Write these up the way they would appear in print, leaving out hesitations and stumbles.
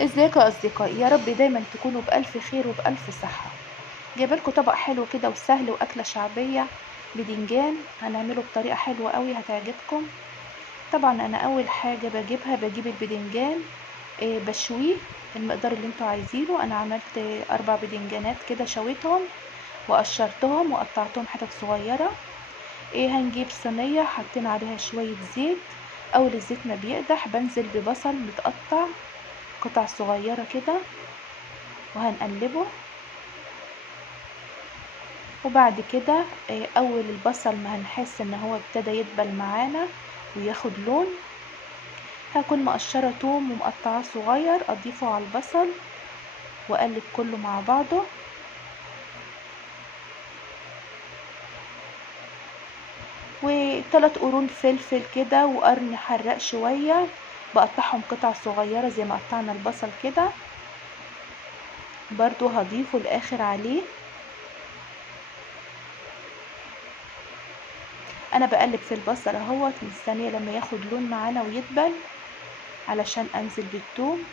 ازيكم يا اصدقائي، يا رب دايما تكونوا بالف خير وبالف صحه. جايبه لكم طبق حلو كده وسهل واكله شعبيه. بدنجان هنعمله بطريقه حلوه قوي هتعجبكم. طبعا انا اول حاجه بجيب البدنجان، بشويه المقدار اللي انتوا عايزينه. انا عملت 4 بدنجانات كده، شويتهم وقشرتهم وقطعتهم حتت صغيره. هنجيب صينيه حاطين عليها شويه زيت. اول الزيت ما بيقدح بنزل ببصل متقطع قطع صغيره كده وهنقلبه. وبعد كده اول البصل ما هنحس ان هو ابتدى يدبل معانا وياخد لون، هكون مقشره توم ومقطعاه صغير اضيفه على البصل واقلب كله مع بعضه. و3 قرون فلفل كده وقرن حراق شويه بقطعهم قطع صغيره زي ما قطعنا البصل كده، برضو هضيفه الاخر عليه. انا بقلب في البصل اهوت مستنيه لما ياخد لون معانا ويدبل علشان انزل بالثوم.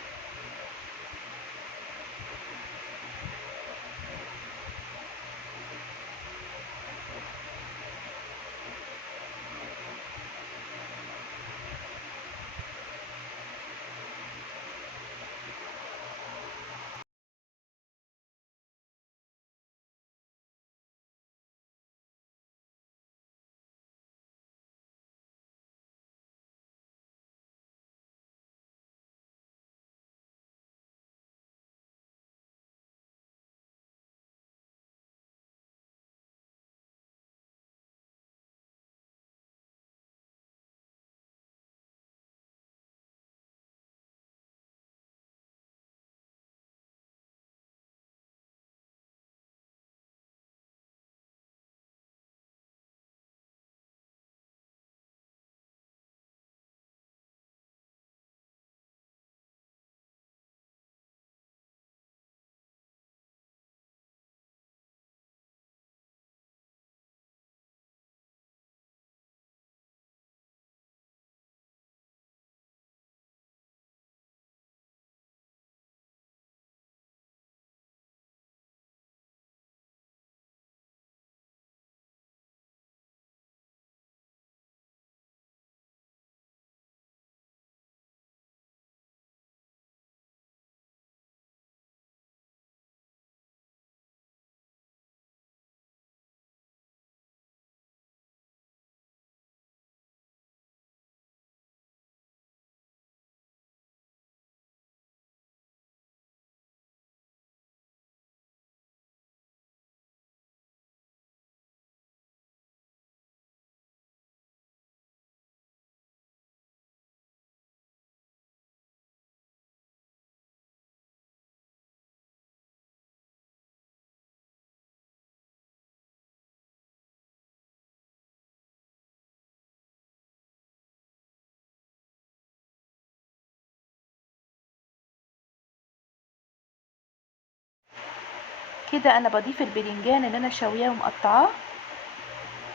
كده انا بضيف البدنجان اللي انا شوياه ومقطعاه،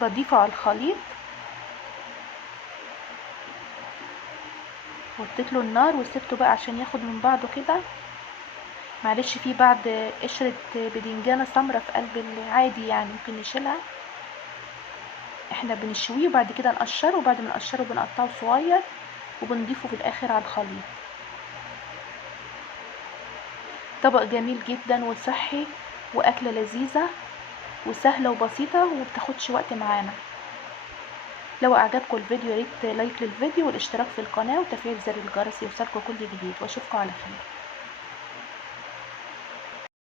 بضيفه على الخليط. وطيت له النار وسبته بقى عشان ياخد من بعضه كده. معلش في بعد قشرة بدنجانة سمرة في قلب العادي، يعني ممكن نشيلها. احنا بنشويه وبعد كده نقشره، وبعد ما نقشره بنقطعه صغير وبنضيفه في الاخر على الخليط. طبق جميل جدا وصحي واكلة لذيذة وسهلة وبسيطة ومبتاخدش وقت معانا. لو اعجبكم الفيديو ياريت لايك للفيديو والاشتراك في القناة وتفعيل زر الجرس يوصلكم كل جديد، واشوفكم على خير.